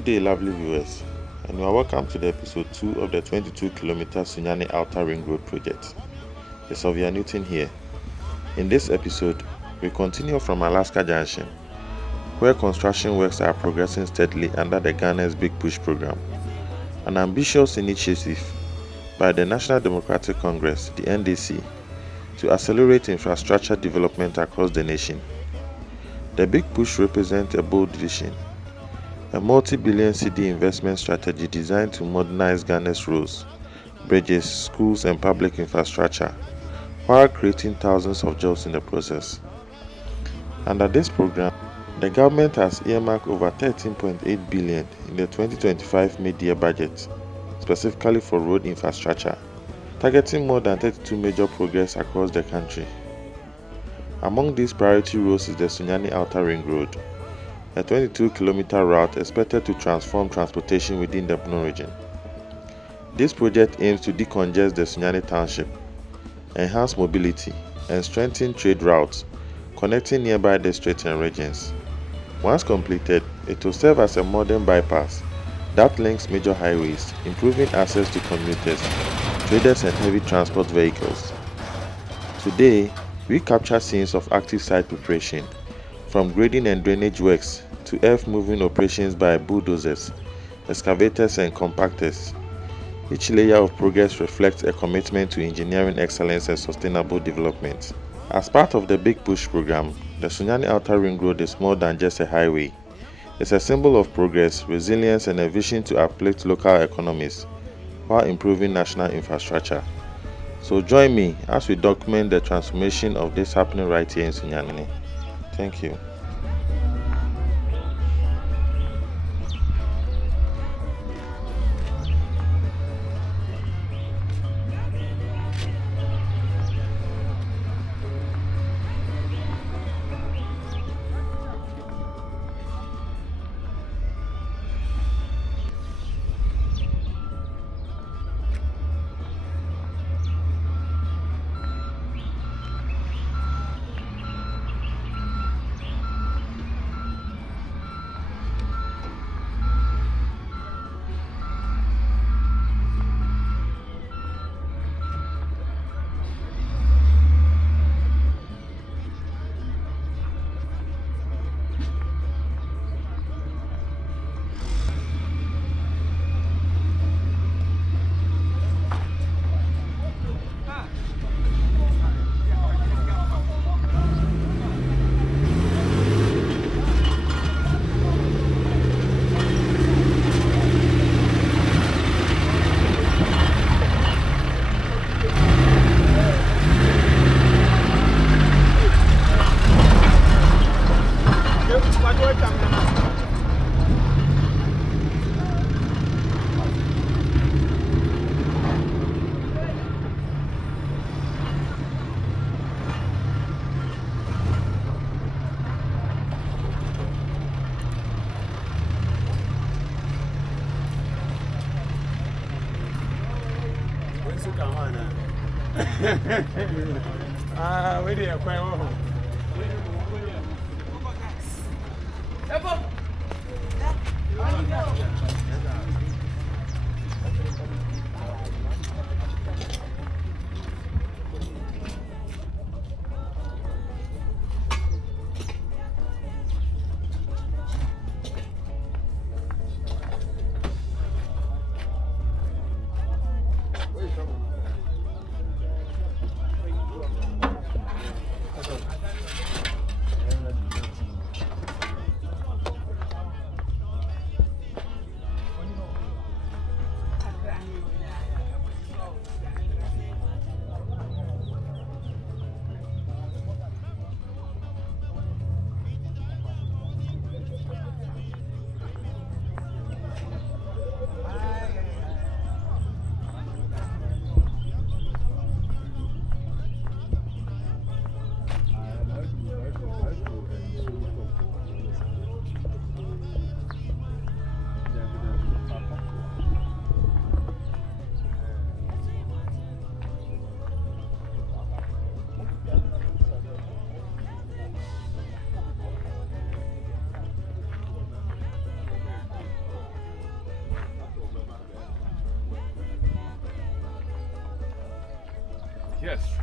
Good day, lovely viewers, and you are welcome to the episode 2 of the 22-kilometer Sunyani Outer Ring Road project. The Surveyor Newton here. In this episode, we continue from Alaska Junction, where construction works are progressing steadily under the Ghana's Big Push program, an ambitious initiative by the National Democratic Congress, the NDC, to accelerate infrastructure development across the nation. The Big Push represents a bold vision, a multi-billion cedi investment strategy designed to modernize Ghana's roads, bridges, schools, and public infrastructure, while creating thousands of jobs in the process. Under this program, the government has earmarked over 13.8 billion in the 2025 mid-year budget, specifically for road infrastructure, targeting more than 32 major projects across the country. Among these priority roads is the Sunyani Outer Ring Road, a 22-kilometer route expected to transform transportation within the Bono Region. This project aims to decongest the Sunyani township, enhance mobility, and strengthen trade routes connecting nearby districts and regions. Once completed, it will serve as a modern bypass that links major highways, improving access to commuters, traders, and heavy transport vehicles. Today, we capture scenes of active site preparation, from grading and drainage works to earth-moving operations by bulldozers, excavators, and compactors. Each layer of progress reflects a commitment to engineering excellence and sustainable development. As part of the Big Push program, the Sunyani Outer Ring Road is more than just a highway. It's a symbol of progress, resilience, and a vision to uplift local economies while improving national infrastructure. So join me as we document the transformation of this happening right here in Sunyani. Thank you. Where do you acquire home? Yes.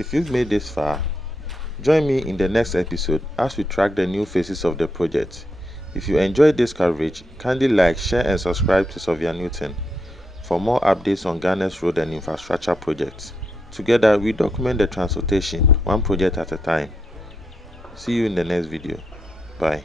If you've made this far, join me in the next episode as we track the new phases of the project. If you enjoyed this coverage, kindly like, share and subscribe to Surveyor Newton for more updates on Ghana's road and infrastructure projects. Together, we document the transportation, one project at a time. See you in the next video. Bye.